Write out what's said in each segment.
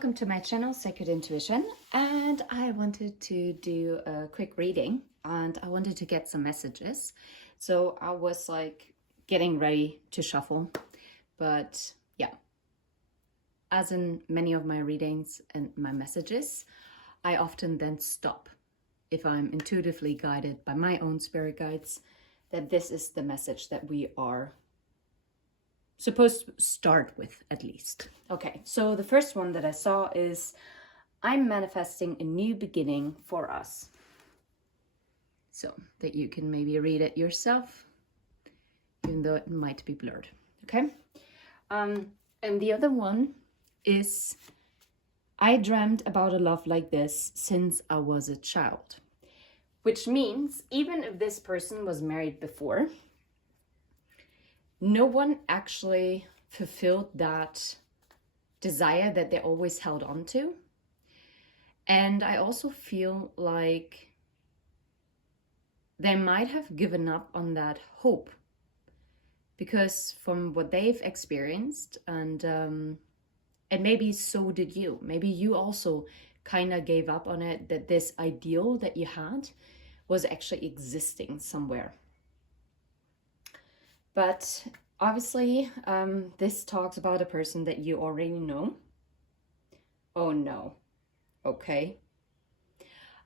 welcome to my channel, Sacred Intuition, and I wanted to do a quick reading and I wanted to get some messages. So I was like getting ready to shuffle, but yeah, as in many of my readings and my messages, I often then stop if I'm intuitively guided by my own spirit guides that this is the message that we are supposed to start with, at least. Okay, so the first one that I saw is, I'm manifesting a new beginning for us. So that you can maybe read it yourself, even though it might be blurred. Okay. And the other one is, I dreamt about a love like this since I was a child. Which means even if this person was married before, no one actually fulfilled that desire that they always held on to. And I also feel like they might have given up on that hope, because from what they've experienced, and maybe so did you. Maybe you also kind of gave up on it, that this ideal that you had was actually existing somewhere. But obviously, this talks about a person that you already know. Oh no. Okay.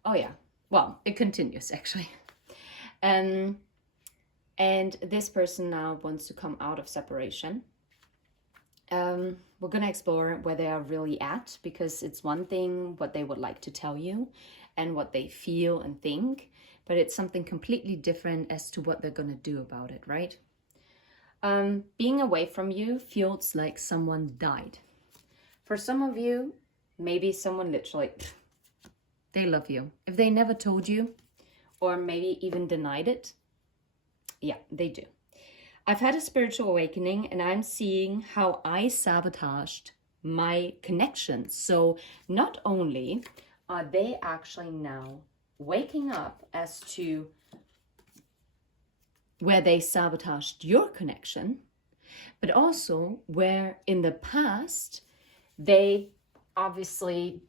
Oh yeah. Well, it continues actually. And this person now wants to come out of separation. We're going to explore where they are really at, because it's one thing what they would like to tell you and what they feel and think, but it's something completely different as to what they're going to do about it, right? Being away from you feels like someone died. For some of you, maybe someone literally, they love you. If they never told you, or maybe even denied it, yeah, they do. I've had a spiritual awakening and I'm seeing how I sabotaged my connections. So not only are they actually now waking up as to where they sabotaged your connection, but also where in the past they obviously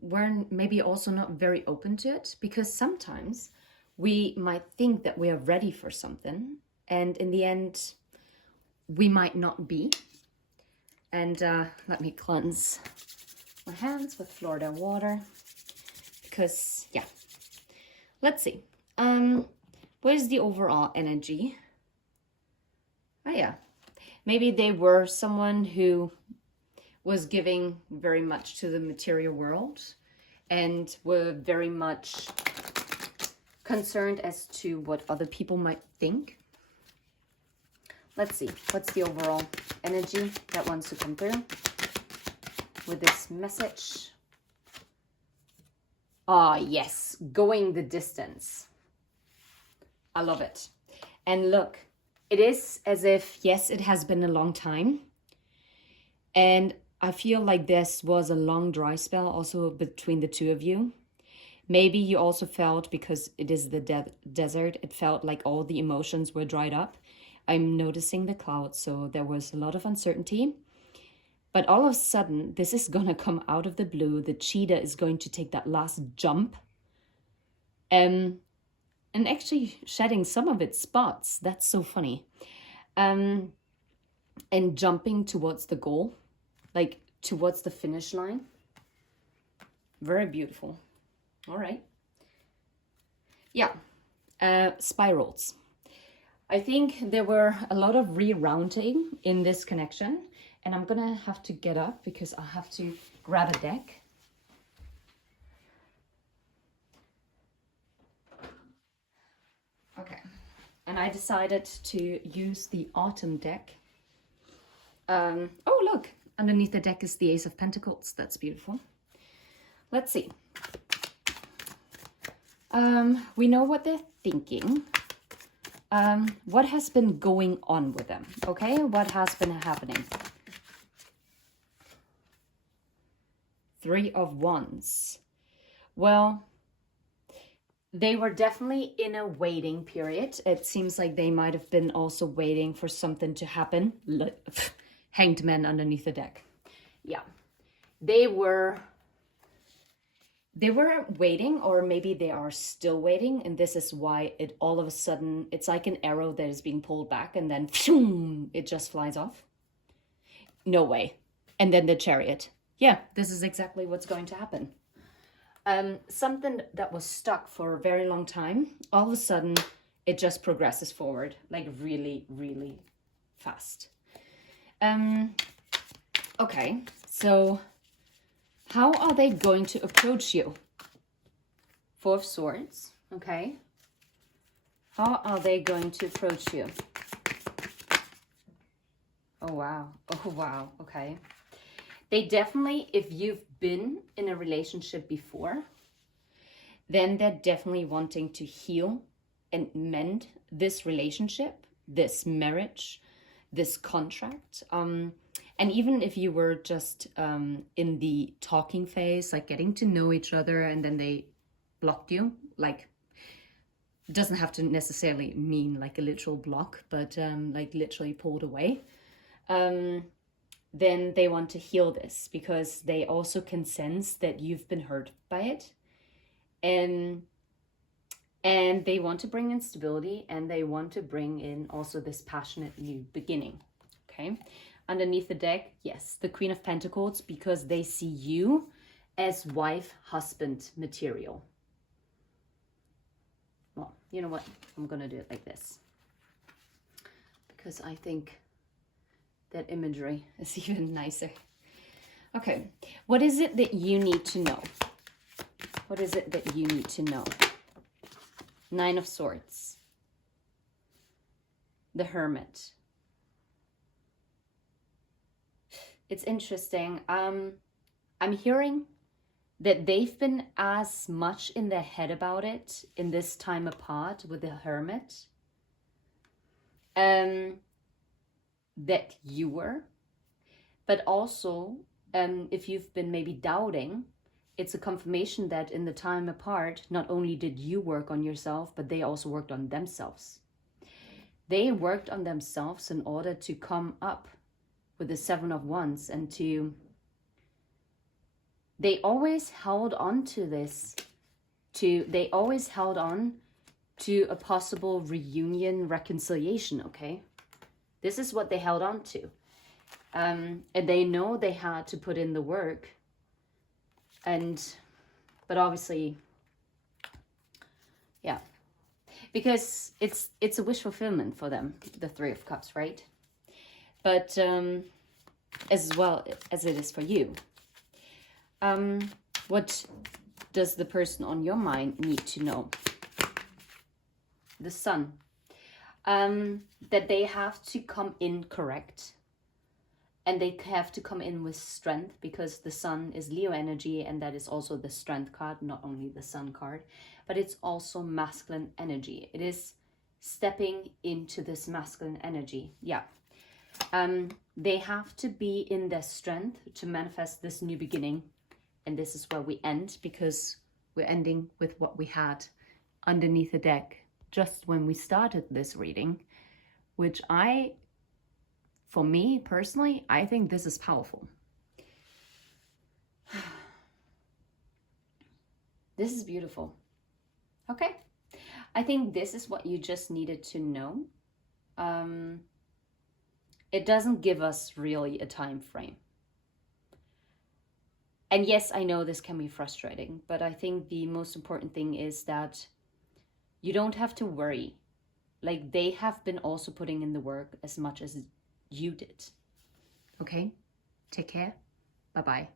weren't maybe also not very open to it, because sometimes we might think that we are ready for something and in the end we might not be. And let me cleanse my hands with Florida water. Because, yeah, let's see. Where's the overall energy? Oh, yeah. Maybe they were someone who was giving very much to the material world and were very much concerned as to what other people might think. Let's see. What's the overall energy that wants to come through with this message? Ah, yes, going the distance. I love it. And look, it is as if, yes, it has been a long time. And I feel like this was a long dry spell also between the two of you. Maybe you also felt, because it is the desert, it felt like all the emotions were dried up. I'm noticing the clouds, so there was a lot of uncertainty. But all of a sudden, this is going to come out of the blue. The cheetah is going to take that last jump. And actually shedding some of its spots. That's so funny. And jumping towards the goal. Like towards the finish line. Very beautiful. All right. Yeah. Spirals. I think there were a lot of rerouting in this connection. And I'm going to have to get up because I have to grab a deck. Okay. And I decided to use the autumn deck. Oh, look. Underneath the deck is the Ace of Pentacles. That's beautiful. Let's see. We know what they're thinking. What has been going on with them? Okay. What has been happening? Three of Wands. Well, they were definitely in a waiting period. It seems like they might have been also waiting for something to happen. Hanged men underneath the deck. Yeah. They were waiting, or maybe they are still waiting, and this is why it all of a sudden, it's like an arrow that is being pulled back and then it just flies off. No way. And then the Chariot. Yeah, this is exactly what's going to happen. Something that was stuck for a very long time, all of a sudden it just progresses forward, like really, really fast. Okay, so how are they going to approach you? Four of Swords, okay. How are they going to approach you? Oh, wow, okay. They definitely, if you've been in a relationship before, then they're definitely wanting to heal and mend this relationship, this marriage, this contract. And even if you were just in the talking phase, like getting to know each other, and then they blocked you, like, it doesn't have to necessarily mean like a literal block, but like literally pulled away. Then they want to heal this because they also can sense that you've been hurt by it. And they want to bring in stability, and they want to bring in also this passionate new beginning, okay? Underneath the deck, yes, the Queen of Pentacles, because they see you as wife-husband material. Well, you know what? I'm going to do it like this because I think that imagery is even nicer. Okay, what is it that you need to know? What is it that you need to know? Nine of Swords. The Hermit. It's interesting. I'm hearing that they've been as much in their head about it in this time apart with the Hermit that you were. But also, if you've been maybe doubting, it's a confirmation that in the time apart, not only did you work on yourself, but they also worked on themselves. They worked on themselves in order to come up with the Seven of Wands, and they always held on to this, they always held on to a possible reunion, reconciliation, okay? This is what they held on to. And they know they had to put in the work, but obviously, yeah, because it's a wish fulfillment for them, the Three of Cups, right? But as well as it is for you. What does the person on your mind need to know? The Sun. That they have to come in correct. And they have to come in with strength, because the Sun is Leo energy, and that is also the Strength card, not only the Sun card, but it's also masculine energy. It is stepping into this masculine energy. Yeah. They have to be in their strength to manifest this new beginning. And this is where we end, because we're ending with what we had underneath the deck just when we started this reading, which for me personally, I think this is powerful. This is beautiful. Okay. I think this is what you just needed to know. It doesn't give us really a time frame. And yes, I know this can be frustrating, but I think the most important thing is that you don't have to worry. Like, they have been also putting in the work as much as you did. Okay? Take care. Bye-bye.